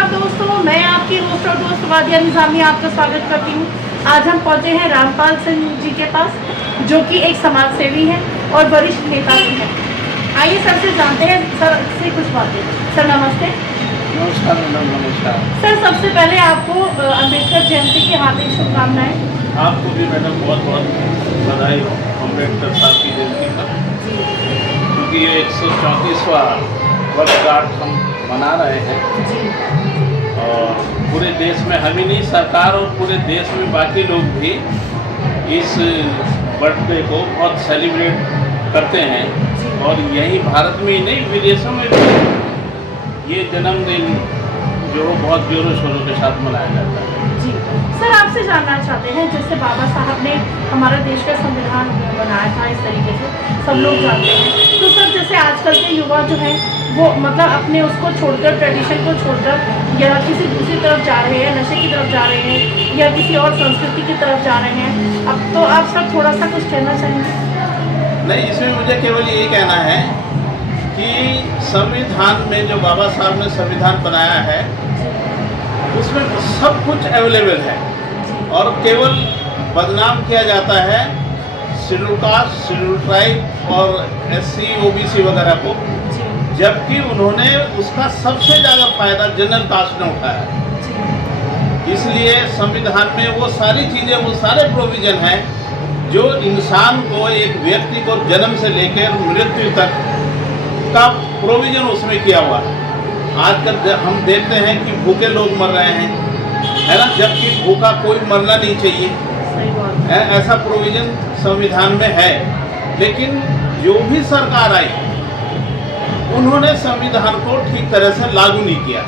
नमस्कार दोस्तों, मैं आपकी होस्ट और दोस्त वादिया निज़ामी आपका स्वागत करती हूँ। आज हम पहुँचे हैं रामपाल सिंह जी के पास, जो कि एक समाज सेवी हैं और वरिष्ठ नेता भी हैं। आइए सर से जानते हैं सर से कुछ बातें। सर नमस्ते। नमस्कार मैडम। नमस्कार सर, सबसे पहले आपको अम्बेडकर जयंती की हार्दिक शुभकामनाएं। आपको भी मैडम बहुत बहुत बधाई हो अम्बेडकर साहब की जयंती पर, क्योंकि ये 134वां वर्षगांठ हम मना रहे हैं जी। और पूरे देश में हम ही नहीं, सरकार और पूरे देश में बाकी लोग भी इस बर्थडे को बहुत सेलिब्रेट करते हैं। और यही भारत में ही नहीं, विदेशों में भी ये जन्मदिन जो बहुत जोरों शोरों के साथ मनाया जाता है। जी सर, आपसे जानना चाहते हैं, जैसे बाबा साहब ने हमारा देश का संविधान बनाया था, इस तरीके से सब लोग जानते हैं। तो सर, जैसे आजकल के युवा जो हैं वो मतलब अपने उसको छोड़कर, ट्रेडिशन को छोड़कर या किसी दूसरी तरफ जा रहे हैं, नशे की तरफ जा रहे हैं या किसी और संस्कृति की तरफ जा रहे हैं। अब तो आप सब थोड़ा सा कुछ कहना चाहेंगे? नहीं, इसमें मुझे केवल यही कहना है कि संविधान में जो बाबा साहब ने संविधान बनाया है उसमें सब कुछ अवेलेबल है और केवल बदनाम किया जाता है शेड्यूल कास्ट, शेड्यूल ट्राइब और SC OBC वगैरह को, जबकि उन्होंने उसका सबसे ज़्यादा फायदा जनरल कास्ट ने उठाया। इसलिए संविधान में वो सारी चीज़ें, वो सारे प्रोविज़न हैं जो इंसान को, एक व्यक्ति को जन्म से लेकर मृत्यु तक का प्रोविज़न उसमें किया हुआ है। आजकल हम देखते हैं कि भूखे लोग मर रहे हैं, है ना, जबकि भूखा कोई मरना नहीं चाहिए। सही बात है। ऐसा प्रोविज़न संविधान में है। लेकिन जो भी सरकार आई उन्होंने संविधान को ठीक तरह से लागू नहीं किया।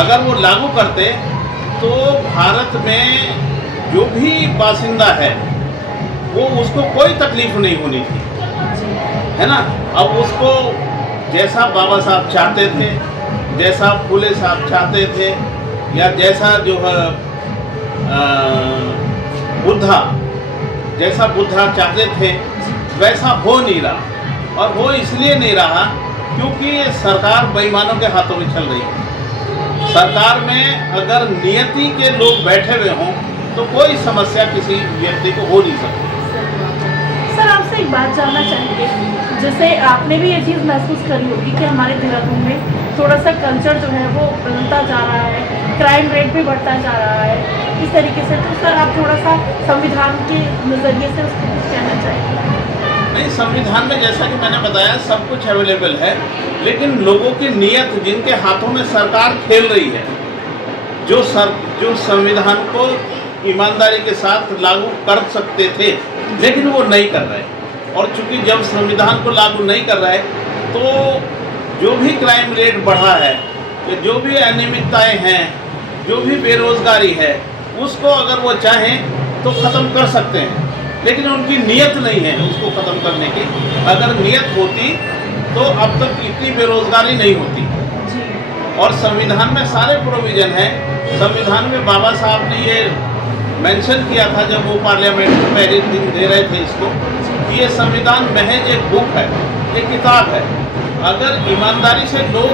अगर वो लागू करते तो भारत में जो भी बासिंदा है वो उसको कोई तकलीफ नहीं होनी थी, है ना। अब उसको जैसा बाबा साहब चाहते थे, जैसा फूले साहब चाहते थे, या जैसा जो है बुद्धा चाहते थे, वैसा हो नहीं रहा। और वो इसलिए नहीं रहा क्योंकि सरकार बेईमानों के हाथों में चल रही है। सरकार में अगर नियति के लोग बैठे हुए हों तो कोई समस्या किसी व्यक्ति को हो नहीं सकती। सर, आपसे एक बात जानना चाहेंगे, जैसे आपने भी ये चीज़ महसूस करी होगी कि हमारे देहरादून में थोड़ा सा कल्चर जो है वो बदलता जा रहा है, क्राइम रेट भी बढ़ता जा रहा है, इस तरीके से। तो सर, आप थोड़ा सा संविधान के नज़रिए से उसको कुछ कहना चाहेंगे? नहीं, संविधान में जैसा कि मैंने बताया सब कुछ अवेलेबल है, लेकिन लोगों की नीयत, जिनके हाथों में सरकार खेल रही है, जो संविधान को ईमानदारी के साथ लागू कर सकते थे लेकिन वो नहीं कर रहे। और चूंकि जब संविधान को लागू नहीं कर रहे तो जो भी क्राइम रेट बढ़ा है, जो भी अनियमितताएँ हैं, जो भी बेरोजगारी है, उसको अगर वो चाहें तो ख़त्म कर सकते हैं, लेकिन उनकी नीयत नहीं है उसको ख़त्म करने की। अगर नीयत होती तो अब तक इतनी बेरोजगारी नहीं होती। और संविधान में सारे प्रोविज़न हैं। संविधान में बाबा साहब ने ये मेंशन किया था जब वो पार्लियामेंट में पहले दिन दे रहे थे इसको, कि ये संविधान महज एक बुक है, एक किताब है। अगर ईमानदारी से लोग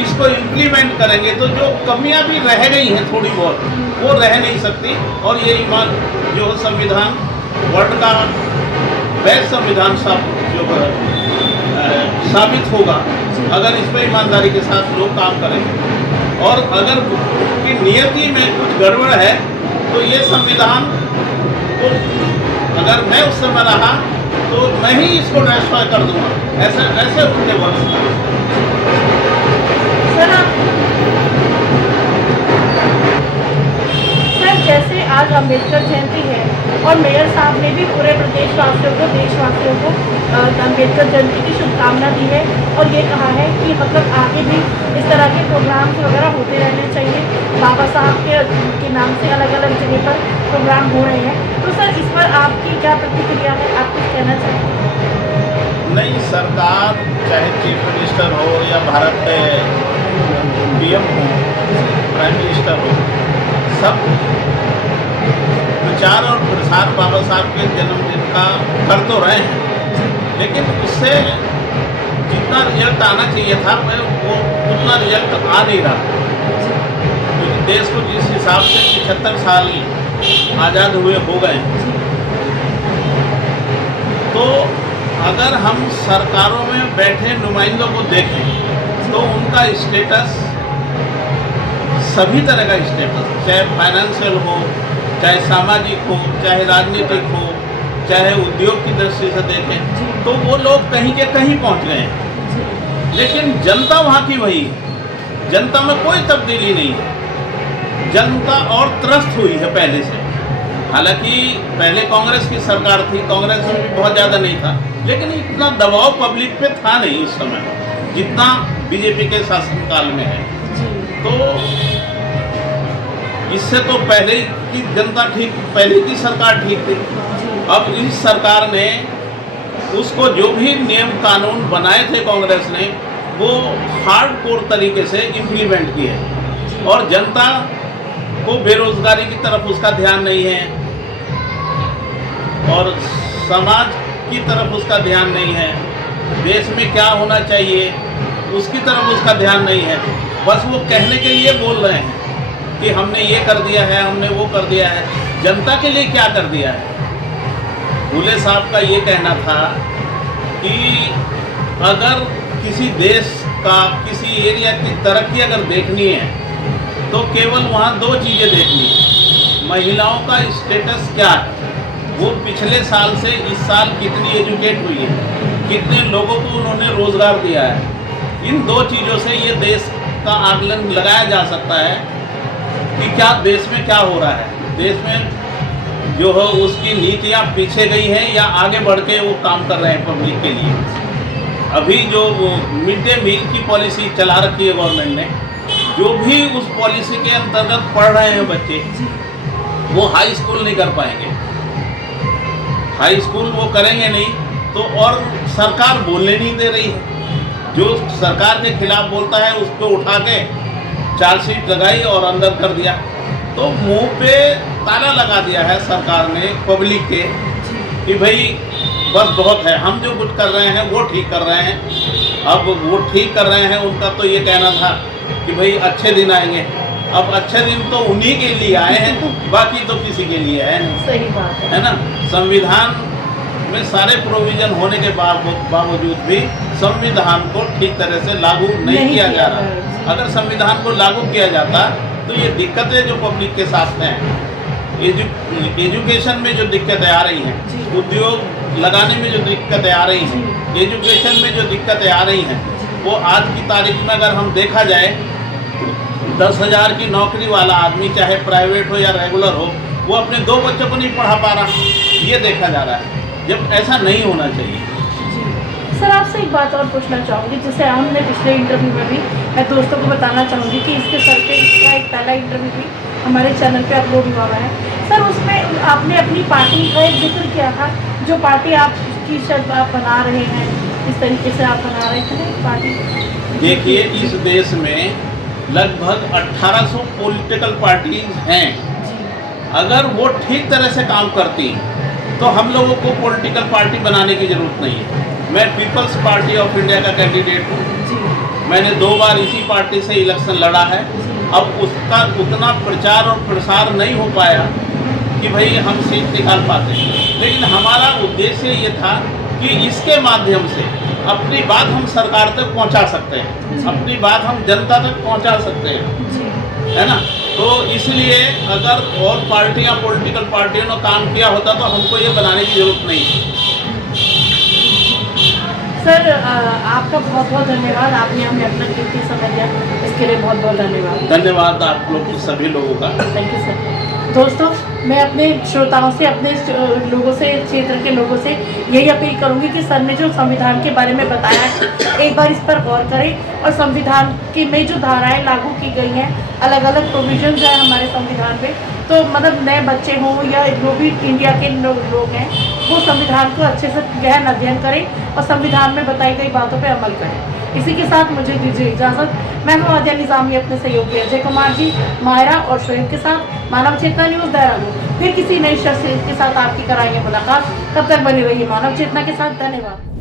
इसको इम्प्लीमेंट करेंगे तो जो कमियां भी रह गई हैं थोड़ी बहुत, वो रह नहीं सकती। और ये जो संविधान वर्ल्ड का बेस्ट संविधान साबित होगा अगर इस पर ईमानदारी के साथ लोग काम करेंगे। और अगर उनकी नियति में कुछ गड़बड़ है तो ये संविधान को, अगर मैं उस समय रहा तो मैं ही इसको ट्रांसफर कर दूंगा। ऐसे उनके वर्ष सर, जैसे आज अम्बेडकर जयंती है और मेयर साहब ने भी पूरे प्रदेशवासियों को, देशवासियों को अम्बेडकर जयंती की शुभकामना दी है और ये कहा है कि मतलब आगे भी इस तरह के प्रोग्राम वगैरह होते रहने चाहिए। बाबा साहब के नाम से अलग अलग जगह पर प्रोग्राम हो रहे हैं। तो सर, इस पर आपकी क्या प्रतिक्रिया है? आप कुछ कहना चाहेंगे? नहीं, सरकार चाहे चीफ मिनिस्टर हो या भारत में PM हो, प्राइम मिनिस्टर हो, सब प्रचार और प्रसार बाबा साहब के जन्मदिन का कर तो रहे हैं, लेकिन उससे जितना रिजल्ट आना चाहिए था वो कुछ उतना रिजल्ट आ नहीं रहा, क्योंकि देश को जिस हिसाब से 75 साल आज़ाद हुए हो गए, तो अगर हम सरकारों में बैठे नुमाइंदों को देखें तो उनका स्टेटस, सभी तरह का स्टेटस, चाहे फाइनेंशियल हो, चाहे सामाजिक हो, चाहे राजनीतिक हो, चाहे उद्योग की दृष्टि से देखें, तो वो लोग कहीं के कहीं पहुंच गए हैं। लेकिन जनता वहाँ की वही है, जनता में कोई तब्दीली नहीं है, जनता और त्रस्त हुई है पहले से। हालांकि पहले कांग्रेस की सरकार थी, कांग्रेस में भी बहुत ज़्यादा नहीं था, लेकिन इतना दबाव पब्लिक पे था नहीं उस समय जितना बीजेपी के शासनकाल में है। तो इससे तो पहले की जनता ठीक, पहले की सरकार ठीक थी। अब इस सरकार ने उसको जो भी नियम कानून बनाए थे कांग्रेस ने, वो हार्डकोर तरीके से इम्प्लीमेंट किए, और जनता को बेरोजगारी की तरफ उसका ध्यान नहीं है, और समाज की तरफ उसका ध्यान नहीं है, देश में क्या होना चाहिए उसकी तरफ उसका ध्यान नहीं है। बस वो कहने के लिए बोल रहे हैं कि हमने ये कर दिया है, हमने वो कर दिया है। जनता के लिए क्या कर दिया है? फूले साहब का ये कहना था कि अगर किसी देश का, किसी एरिया की तरक्की अगर देखनी है तो केवल वहाँ दो चीज़ें देखनी है। महिलाओं का स्टेटस क्या है, वो पिछले साल से इस साल कितनी एजुकेट हुई है, कितने लोगों को उन्होंने रोज़गार दिया है। इन दो चीज़ों से ये देश का आकलन लगाया जा सकता है कि क्या देश में क्या हो रहा है, देश में जो है उसकी नीतियाँ पीछे गई हैं या आगे बढ़ के वो काम कर रहे हैं पब्लिक के लिए। अभी जो मिड डे मील की पॉलिसी चला रखी है गवर्नमेंट ने, जो भी उस पॉलिसी के अंतर्गत पढ़ रहे हैं बच्चे, वो हाई स्कूल नहीं कर पाएंगे। हाई स्कूल वो करेंगे नहीं तो, और सरकार बोलने नहीं दे रही है। जो सरकार के खिलाफ बोलता है उसको उठा के चार्जशीट लगाई और अंदर कर दिया। तो मुंह पे ताला लगा दिया है सरकार ने पब्लिक के कि भाई बस बहुत है, हम जो कुछ कर रहे हैं वो ठीक कर रहे हैं। अब वो ठीक कर रहे हैं, उनका तो ये कहना था कि भाई अच्छे दिन आएंगे। अब अच्छे दिन तो उन्हीं के लिए आए हैं, बाकी तो किसी के लिए है नहीं। सही बात है ना। संविधान में सारे प्रोविजन होने के बावजूद भी संविधान को ठीक तरह से लागू नहीं किया जा रहा। अगर संविधान को लागू किया जाता तो ये दिक्कतें जो पब्लिक के साथ हैं, एजुकेशन में जो दिक्कतें आ रही हैं, उद्योग लगाने में जो दिक्कतें आ रही हैं, एजुकेशन में जो दिक्कतें आ रही हैं, वो आज की तारीख में अगर हम देखा जाए 10,000 की नौकरी वाला आदमी, चाहे प्राइवेट हो या रेगुलर हो, वो अपने 2 बच्चों को नहीं पढ़ा पा रहा। ये देखा जा रहा है, जब ऐसा नहीं होना चाहिए। सर आपसे एक बात और पूछना चाहूँगी, जैसे हमने पिछले इंटरव्यू में भी, मैं दोस्तों को बताना चाहूँगी कि इसके सर पे इसका एक पहला इंटरव्यू भी हमारे चैनल पे अपलोड हुआ है। सर उसमें आपने अपनी पार्टी का एक जिक्र किया था, जो पार्टी आपकी शायद आप बना रहे हैं, इस तरीके से आप बना रहे थे पार्टी। देखिए, इस देश में लगभग 1800 पॉलिटिकल पार्टीज हैं। अगर वो ठीक तरह से काम करती तो हम लोगों को पॉलिटिकल पार्टी बनाने की ज़रूरत नहीं है। मैं पीपल्स पार्टी ऑफ इंडिया का कैंडिडेट हूँ। मैंने 2 बार इसी पार्टी से इलेक्शन लड़ा है। अब उसका उतना प्रचार और प्रसार नहीं हो पाया कि भाई हम सीट निकाल पाते, लेकिन हमारा उद्देश्य ये था कि इसके माध्यम से अपनी बात हम सरकार तक पहुंचा सकते हैं, अपनी बात हम जनता तक पहुंचा सकते हैं, है ना। तो इसलिए अगर और पार्टियां, पॉलिटिकल पार्टियों ने काम किया होता तो हमको ये बनाने की जरूरत नहीं है। सर आपका बहुत बहुत धन्यवाद, आपने हमें अपना कीमती समय दिया, इसके लिए बहुत बहुत धन्यवाद। धन्यवाद आप लोग सभी लोगों का। Thank you sir. दोस्तों, मैं अपने श्रोताओं से, अपने लोगों से, क्षेत्र के लोगों से यही अपील करूंगी कि सर ने जो संविधान के बारे में बताया है, एक बार इस पर गौर करें और संविधान की में जो धाराएं लागू की गई हैं, अलग अलग प्रोविजंस हैं हमारे संविधान में, तो मतलब नए बच्चे हों या जो भी इंडिया के लोग हैं, वो संविधान को अच्छे से गहन अध्ययन करें और संविधान में बताई गई बातों पर अमल करें। इसी के साथ मुझे दीजिए इजाज़त। मैं हूँ आद्या निज़ामी, अपने सहयोगी अजय कुमार जी, मायरा और शोएब के साथ मानव चेतना न्यूज़ देहरादून। फिर किसी नई शख्सियत के साथ आपकी कराएंगे मुलाकात। तब तक बनी रहिए मानव चेतना के साथ। धन्यवाद।